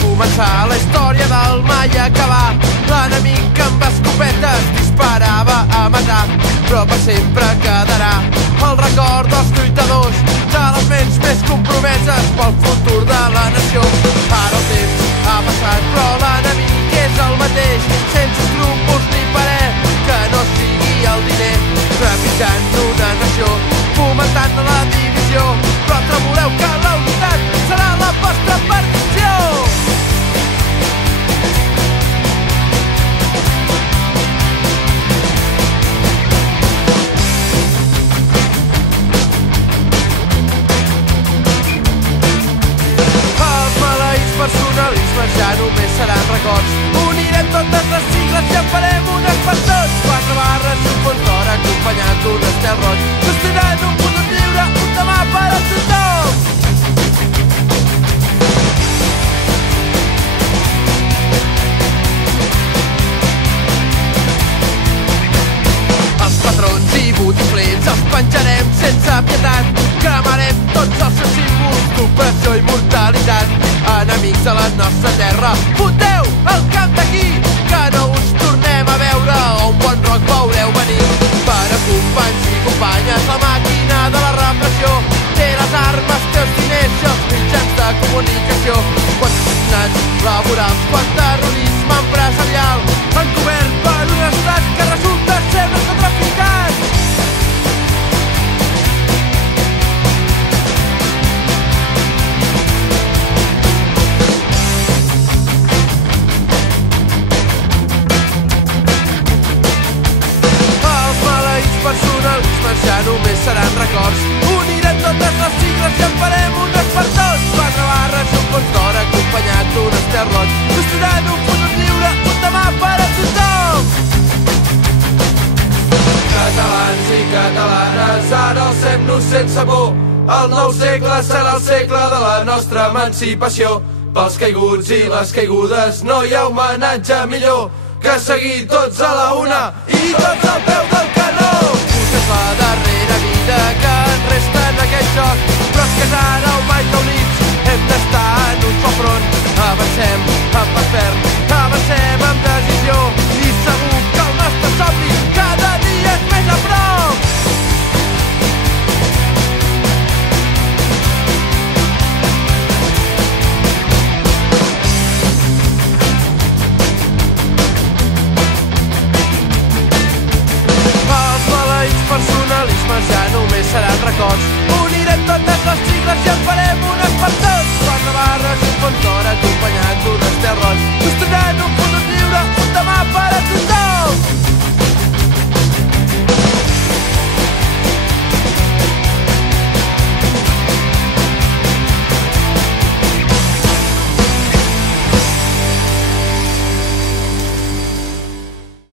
començar la història del mai acabar. L'enemic que amb escopetes disparava a matar, però per sempre quedarà el record dels lluitadors, de les ments més compromeses pel futur de la nació. Ara el temps ha passat però l'enemic és el mateix, sense escrúpols ni parer que no sigui el diner, trepitjant una nació, fomentant la divisió, però tremoleu que la unitat serà la vostra perdició. Personalismes ja només seran records. Unirem totes les sigles i en farem unes per tots. 4 barres i un fons d'or acompanyat d'un estel roig, gestionant un futur lliure, un demà per a tothom. Els patrons i botiflets els penjarem sense pietat, cremarem tots els seus símbols d'opressió i mortalitat. Enemics de la nostra terra, foteu el camp d'aquí, que no us tornem a veure, un bon roc veureu venir. Per a companys i companyes, la màquina de la repressió té les armes, té els diners i els mitjans de comunicació. Quants assassinats laborals, quant terrorisme empresarial encobert per un estat que resulta ser narcotraficant. Personalismes ja només seran records. Unirem totes les sigles i en farem unes per tots. 4 barres i un fons d'or acompanyat d'un estel roig, gestionant un futur lliure, un demà per a tothom. Catalans i catalanes, ara alcem-nos sense por. El nou segle serà el segle de la nostra emancipació. Pels caiguts i les caigudes no hi ha homenatge millor que seguir tots a la una i tots al peu del canó. Potser és la darrera vida que ens resta en aquest joc, però és que és ara o mai que units hem d'estar en un sol front. Avancem amb pas ferm, avancem amb decisió, i segur que el nostre somni cada dia és més a prop. Personalismes ja només seran records.